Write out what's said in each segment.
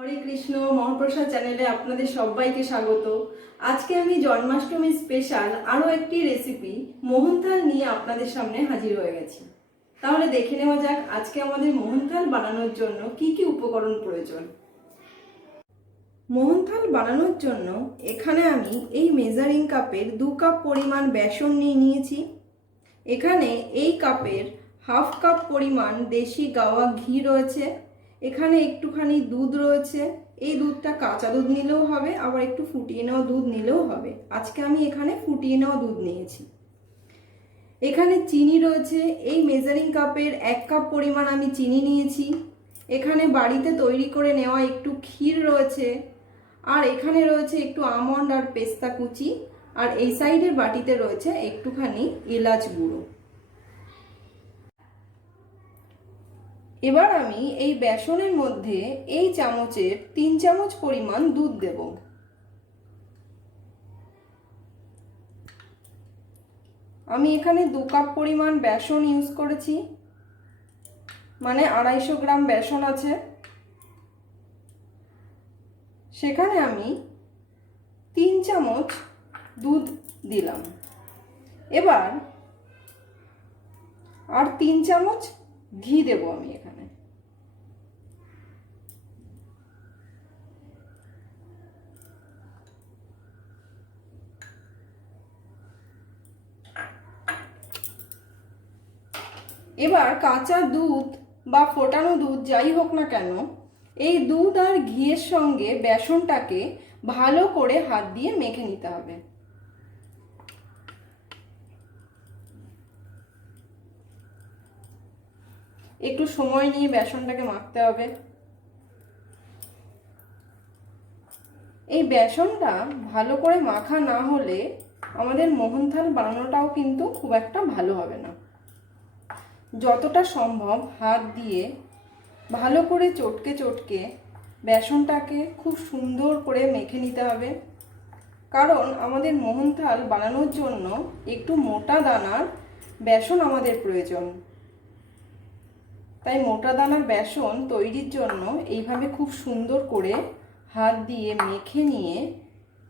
হরে কৃষ্ণ মহাপ্রসাদ চ্যানেলে আপনাদের সবাইকে স্বাগত। আজকে আমি জন্মাষ্টমী স্পেশাল আরও একটি রেসিপি মোহনথাল নিয়ে আপনাদের সামনে হাজির হয়ে গেছি। তাহলে দেখে নেওয়া যাক আজকে আমাদের মোহনথাল বানানোর জন্য কি কি উপকরণ প্রয়োজন। মোহনথাল বানানোর জন্য এখানে আমি এই মেজারিং কাপের 2 কাপ পরিমাণ বেসন নিয়ে নিয়েছি। এখানে এই কাপের হাফ কাপ পরিমাণ দেশি গাওয়া ঘি রয়েছে। এখানে একটুখানি দুধ রয়েছে। এই দুধটা কাঁচা দুধ নিলেও হবে, আবার একটু ফুটিয়ে নেওয়া দুধ নিলেও হবে। আজকে আমি এখানে ফুটিয়ে নেওয়া দুধ নিয়েছি। এখানে চিনি রয়েছে। এই মেজারিং কাপের 1 কাপ পরিমাণ আমি চিনি নিয়েছি। এখানে বাড়িতে তৈরি করে নেওয়া একটু ক্ষীর রয়েছে। আর এখানে রয়েছে একটু আমন্ড আর পেস্তা কুচি। আর এই সাইডের বাটিতে রয়েছে একটুখানি এলাচ গুঁড়ো। এবার আমি এই বেসনের মধ্যে এই চামচের 3 চামচ পরিমাণ দুধ দেব। আমি এখানে 2 কাপ পরিমাণ বেসন ইউজ করেছি, মানে 250 গ্রাম বেসন আছে। সেখানে আমি 3 চামচ দুধ দিলাম। এবার আর 3 চামচ ঘি দেব আমি এখানে। এবার কাঁচা দুধ বা ফোটানো দুধ যাই হোক না কেন, এই দুধ আর ঘিয়ের সঙ্গে বেসনটাকে ভালো করে হাত দিয়ে মেখে নিতে হবে। একটু সময় নিয়ে বেসনটাকে মাখতে হবে। এই বেসনটা ভালো করে মাখা না হলে আমাদের মোহনথাল বানানোটাও কিন্তু খুব একটা ভালো হবে না। যতটা সম্ভব হাত দিয়ে ভালো করে চটকে চটকে বেসনটাকে খুব সুন্দর করে মেখে নিতে হবে। কারণ আমাদের মোহনথাল বানানোর জন্য একটু মোটা দানার বেসন আমাদের প্রয়োজন। তাই মোটা দানার বেসন তৈরির জন্য এইভাবে খুব সুন্দর করে হাত দিয়ে মেখে নিয়ে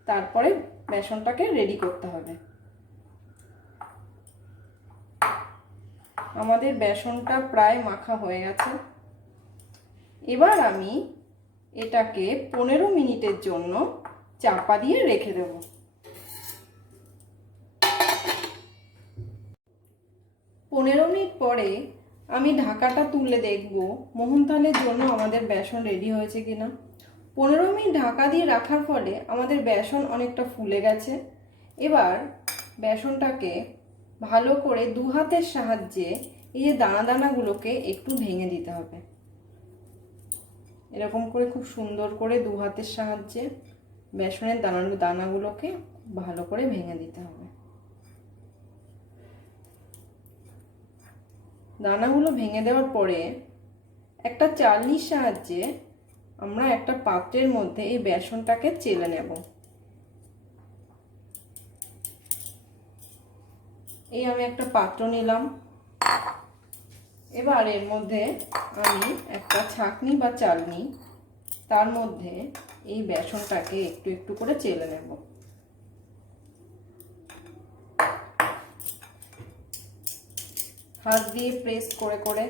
তারপরে বেসনটাকে রেডি করতে হবে। আমাদের বেসনটা প্রায় মাখা হয়ে গেছে। এবার আমি এটাকে 15 মিনিটের জন্য চাপা দিয়ে রেখে দেব। 15 মিনিট পরে আমি ঢাকাটা তুলে দেখব মোহনথালের জন্য আমাদের বেসন রেডি হয়েছে কিনা। 15 মিনিট ঢাকা দিয়ে রাখার ফলে আমাদের বেসন অনেকটা ফুলে গেছে। এবার বেসনটাকে ভালো করে 2 হাতের সাহায্যে এই যে দানা দানাগুলোকে একটু ভেঙে দিতে হবে। এরকম করে খুব সুন্দর করে 2 হাতের সাহায্যে বেসনের দানাগুলোকে ভালো করে ভেঙে দিতে হবে। দানাগুলো ভেঙে দেওয়ার পরে একটা চালনির সাহায্যে আমরা একটা পাত্রের মধ্যে এই বেসনটাকে চেলে নেব। এই আমি একটা পাত্র নিলাম। এবার এর মধ্যে আমি একটা ছাঁকনি বা চালনি, তার মধ্যে এই বেসনটাকে একটু একটু করে চেলে নেব। হাত দিয়ে প্রেস করে করে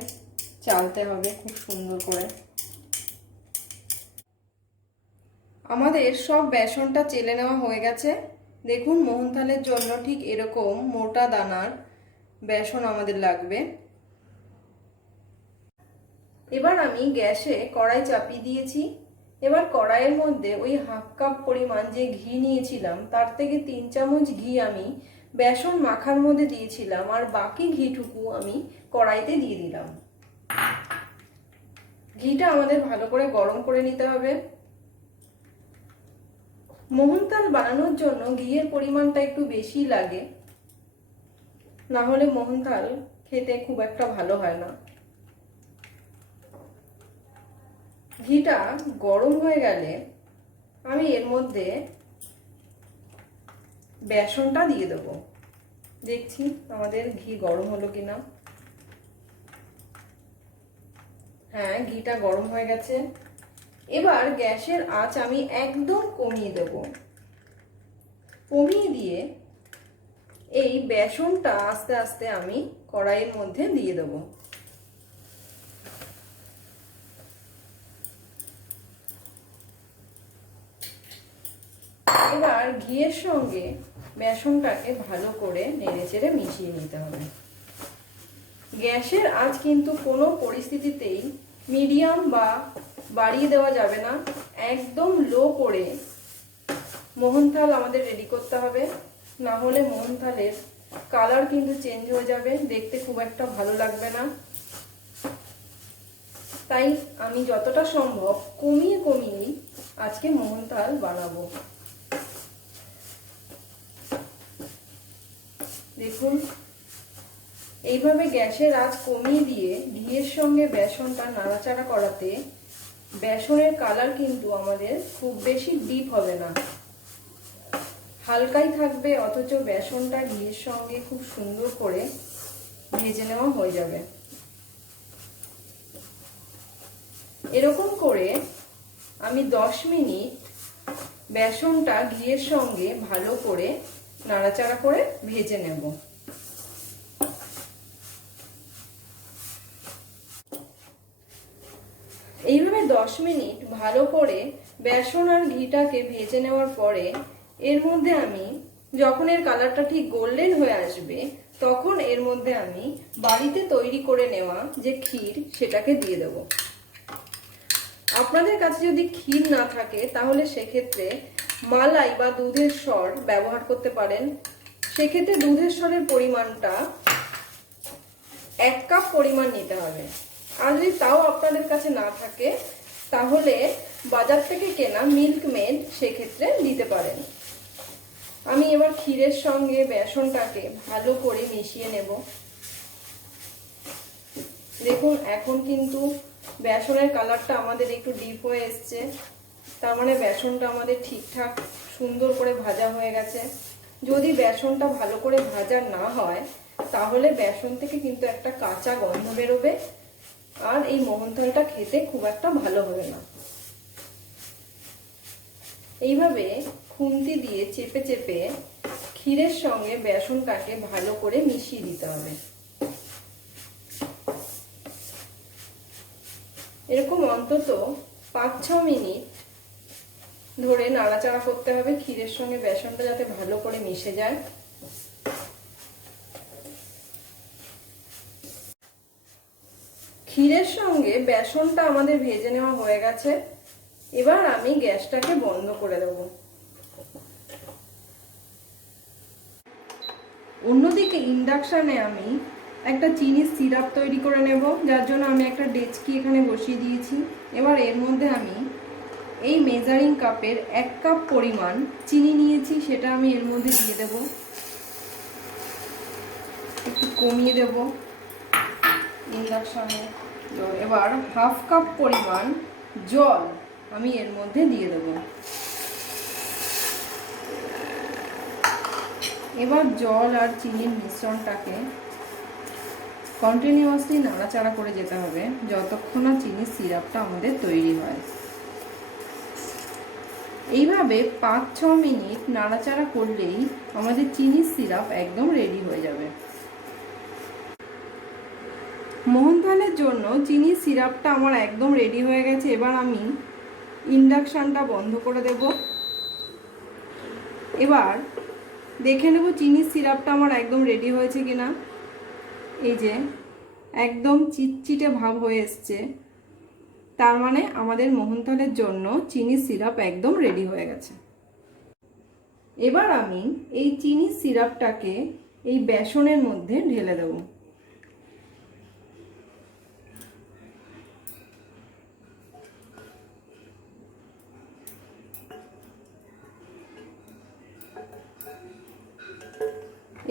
চালতে হবে খুব সুন্দর করে। আমাদের সব বেসনটা চেলে নেওয়া হয়ে গেছে। দেখুন মোহনথালের জন্য ঠিক এরকম মোটা দানার বেসন আমাদের লাগবে। এবার আমি গ্যাসে কড়াই চাপিয়ে দিয়েছি। এবার কড়াইয়ের মধ্যে ওই হাফ কাপ পরিমাণ যে ঘি নিয়েছিলাম তার থেকে 3 চামচ ঘি আমি বেসন মাখার মধ্যে দিয়েছিলাম, আর বাকি ঘিটুকু আমি কড়াইতে দিয়ে দিলাম। ঘিটা আমাদের ভালো করে গরম করে নিতে হবে। মোহনথাল বানানোর জন্য ঘিয়ের পরিমাণটা একটু বেশি লাগে, না হলে মোহনথাল খেতে খুব একটা ভালো হয় না। ঘিটা গরম হয়ে গেলে আমি এর মধ্যে বেসনটা দিয়ে দেব। দেখছি আমাদের ঘি গরম হলো কিনা। হ্যাঁ, ঘিটা গরম হয়ে গেছে। এবার গ্যাসের আঁচ আমি একদম কমিয়ে দেব। কমিয়ে দিয়ে এই বেসনটা আস্তে আস্তে আমি কড়াইয়ের মধ্যে দিয়ে দেব। এবার ঘিয়ের সঙ্গে বেসনটাকে ভালো করে নেড়েচেড়ে মিশিয়ে নিতে হবে। গ্যাসের আঁচ কিন্তু কোনো পরিস্থিতিতেই মিডিয়াম বা বাড়িয়ে দেওয়া যাবে না, একদম লো করে মোহনথাল আমাদের রেডি করতে হবে। না হলে মোহনথালের কালার কিন্তু চেঞ্জ হয়ে যাবে, দেখতে খুব একটা ভালো লাগবে না। তাই আমি যতটা সম্ভব কমিয়ে কমিয়েই আজকে মোহনথাল বানাবো। দেখুন, এইভাবে গ্যাসের আঁচ কমিয়ে দিয়ে ঘিয়ের সঙ্গে বেসনটা নাড়াচাড়া করাতে বেসনের কালার কিন্তু আমাদের খুব বেশি ডিপ হবে না, হালকাই থাকবে, অথচ বেসনটা ঘিয়ের সঙ্গে খুব সুন্দর করে ভেজে নেওয়া হয়ে যাবে। এরকম করে আমি 10 মিনিট বেসনটা ঘিয়ের সঙ্গে ভালো করে নাড়াচাড়া করে ভেজে নেব। এইভাবে 10 মিনিট ভালো করে বেসন আর ঘিটাকে ভেজে নেওয়ার পরে এর মধ্যে আমি, যখন এর কালারটা ঠিক গোল্ডেন হয়ে আসবে, তখন এর মধ্যে আমি বাড়িতে তৈরি করে নেওয়া যে ক্ষীর সেটাকে দিয়ে দেব। আপনাদের কাছে যদি ক্ষীর না থাকে তাহলে সেক্ষেত্রে মালাই বা দুধের সর ব্যবহার করতে পারেন। সেক্ষেত্রে দুধের সরের পরিমাণটা 1 কাপ পরিমাণ নিতে হবে। আর যদি তাও আপনাদের কাছে না থাকে তাহলে বাজার থেকে কেনা মিল্ক মেড সেক্ষেত্রে দিতে পারেন। আমি এবার ক্ষীরের সঙ্গে বেসনটাকে ভালো করে মিশিয়ে নেব। দেখুন, এখন কিন্তু বেসনের কালারটা আমাদের একটু ডিপ হয়ে এসছে, তার মানে বেসনটা আমাদের ঠিকঠাক সুন্দর করে ভাজা হয়ে গেছে। যদি বেসনটা ভালো করে ভাজা না হয় তাহলে বেসন থেকে কিন্তু একটা কাঁচা গন্ধ বেরোবে, আর এই মোহনথালটা খেতে খুব একটা ভালো হবে না। এইভাবে খুন্তি দিয়ে চেপে চেপে ক্ষীরের সঙ্গে বেসনটাকে ভালো করে মিশিয়ে দিতে হবে। এরকম অন্তত 5-6 মিনিট ধরে নাড়াচাড়া করতে হবে ক্ষীরের সঙ্গে বেসনটা যাতে ভালো করে মিশে যায়। ক্ষীরের সঙ্গে বেসনটা আমাদের ভেজে নেওয়া হয়ে গেছে। এবার আমি গ্যাসটাকে বন্ধ করে দেব। অন্যদিকে ইন্ডাকশনে আমি একটা চিনির সিরাপ তৈরি করে নেব, যার জন্য আমি একটা ডেচকি এখানে বসিয়ে দিয়েছি। এবার এর মধ্যে আমি এই মেজারিং কাপের 1 কাপ পরিমাণ চিনি নিয়েছি, সেটা আমি এর মধ্যে দিয়ে দেব। একটু কমিয়ে দেব ইন্ডাকশনে। এবার 1/2 কাপ পরিমাণ জল আমি এর মধ্যে দিয়ে দেব। এবার জল আর চিনির মিশ্রণটাকে কন্টিনিউয়াসলি নাড়াচাড়া করে যেতে হবে যতক্ষণ না চিনির সিরাপটা আমাদের তৈরি হয়। এইভাবে 5-6 মিনিট নাড়াচাড়া করলেই আমাদের চিনির সিরাপ একদম রেডি হয়ে যাবে। মোহনথালের জন্য চিনির সিরাপটা আমার একদম রেডি হয়ে গেছে। এবার আমি ইন্ডাকশনটা বন্ধ করে দেব। এবার দেখে নেব চিনির সিরাপটা আমার একদম রেডি হয়েছে কিনা। এই যে একদম চিটচিটে ভাব হয়ে এসছে, তার মানে আমাদের মোহনথালের জন্য চিনির সিরাপ একদম রেডি হয়ে গেছে। এবার আমি এই চিনির সিরাপটাকে এই বেসনের মধ্যে ঢেলে দেব।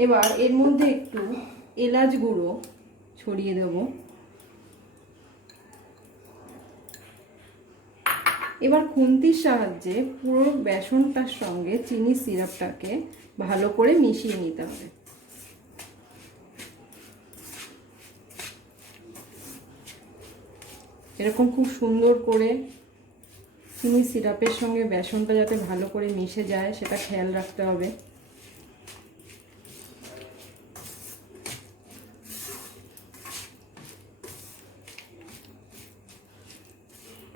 এবার এর মধ্যে একটু এলাচ গুঁড়ো ছড়িয়ে দেব। এবার খুন্তির সাহায্যে পুরো বেসনটার সঙ্গে চিনি সিরাপটাকে ভালো করে মিশিয়ে নিতে হবে। এরকম খুব সুন্দর করে চিনি সিরাপের সঙ্গে বেসনটা যাতে ভালো করে মিশে যায় সেটা খেয়াল রাখতে হবে।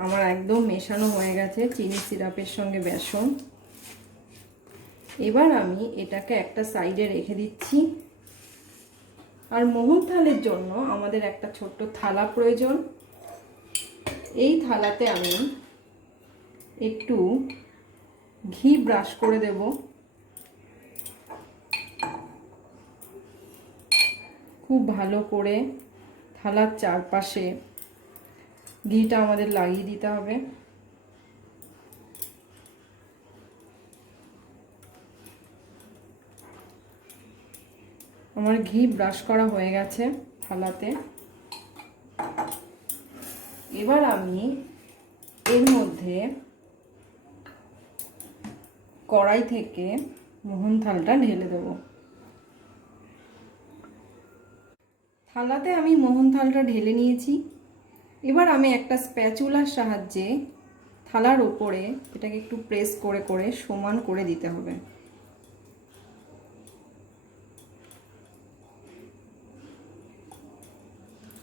আমার একদম মেশানো হয়ে গেছে চিনি সিরাপের সঙ্গে বেসন। এবার আমি এটাকে একটা সাইডে রেখে দিচ্ছি। আর মোহন থালের জন্য আমাদের একটা ছোট্ট থালা প্রয়োজন। এই থালাতে আমি একটু ঘি ব্রাশ করে দেব। খুব ভালো করে থালার চারপাশে ঘিটা আমাদের লাগিয়ে দিতে হবে। আমার ঘি ব্রাশ করা হয়ে গেছে থালাতে। এবার আমি এর মধ্যে কড়াই থেকে মোহন থালটা ঢেলে দেব। থালাতে আমি মোহন থালটা ঢেলে নিয়েছি। এবার আমি একটা স্প্যাচুলার সাহায্যে থালার ওপরে এটাকে একটু প্রেস করে করে সমান করে দিতে হবে।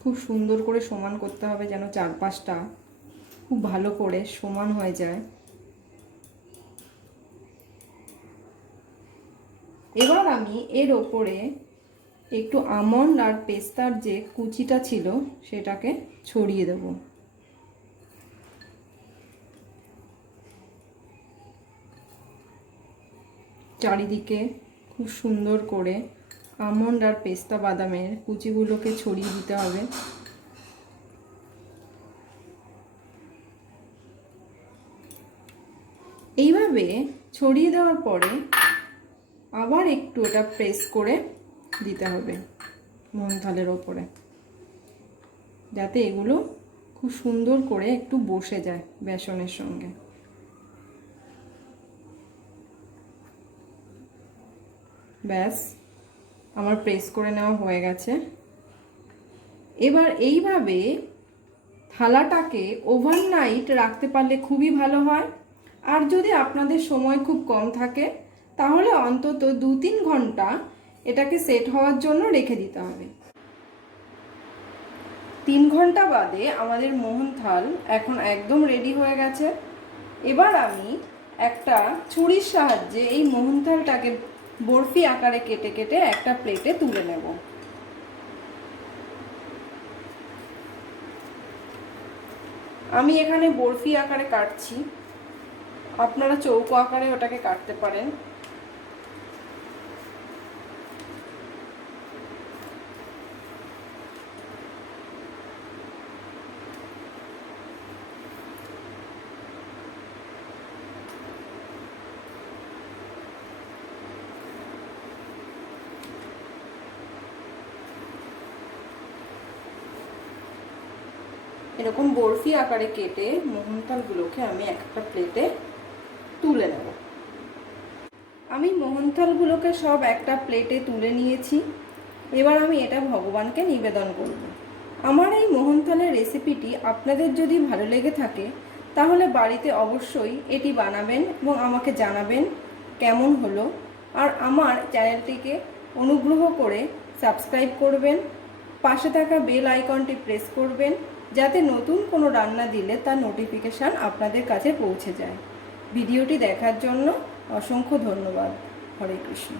খুব সুন্দর করে সমান করতে হবে যেন চারপাশটা খুব ভালো করে সমান হয়ে যায়। এবার আমি এর ওপরে একটু আমন্ড আর পেস্তার যে কুচিটা ছিল সেটাকে ছড়িয়ে দেব। চারিদিকে খুব সুন্দর করে আমন্ড আর পেস্তা বাদামের কুচিগুলোকে ছড়িয়ে দিতে হবে। এইভাবে ছড়িয়ে দেওয়ার পরে আবার একটু এটা প্রেস করে দিতে হবে মোহন থালের ওপরে, যাতে এগুলো খুব সুন্দর করে একটু বসে যায় বেসনের সঙ্গে। ব্যাস আমার প্রেস করে নেওয়া হয়ে গেছে। এবার এইভাবে থালাটাকে ওভারনাইট রাখতে পারলে খুবই ভালো হয়। আর যদি আপনাদের সময় খুব কম থাকে তাহলে অন্তত 2-3 ঘন্টা এটাকে সেট হওয়ার জন্য রেখে দিতে হবে। 3 ঘন্টা বাদে আমাদের মোহন থাল এখন একদম রেডি হয়ে গেছে। এবার আমি একটা ছুরির সাহায্যে এই মোহন থালটাকে বরফি আকারে কেটে কেটে একটা প্লেটে তুলে নেব। আমি এখানে বরফি আকারে কাটছি, আপনারা চৌকো আকারে ওটাকে কাটতে পারেন। এরকম বরফি আকারে কেটে মোহনথালগুলোকে আমি একটা প্লেটে তুলে নেব। আমি মোহনথালগুলোকে সব একটা প্লেটে তুলে নিয়েছি। এবার আমি এটা ভগবানকে নিবেদন করব। আমার এই মোহনথালের রেসিপিটি আপনাদের যদি ভালো লেগে থাকে তাহলে বাড়িতে অবশ্যই এটি বানাবেন এবং আমাকে জানাবেন কেমন হলো। আর আমার চ্যানেলটিকে অনুগ্রহ করে সাবস্ক্রাইব করবেন, পাশে থাকা বেল আইকনটি প্রেস করবেন যাতে নতুন কোনো রান্না দিলে তার নোটিফিকেশান আপনাদের কাছে পৌঁছে যায়। ভিডিওটি দেখার জন্য অসংখ্য ধন্যবাদ। হরে কৃষ্ণ।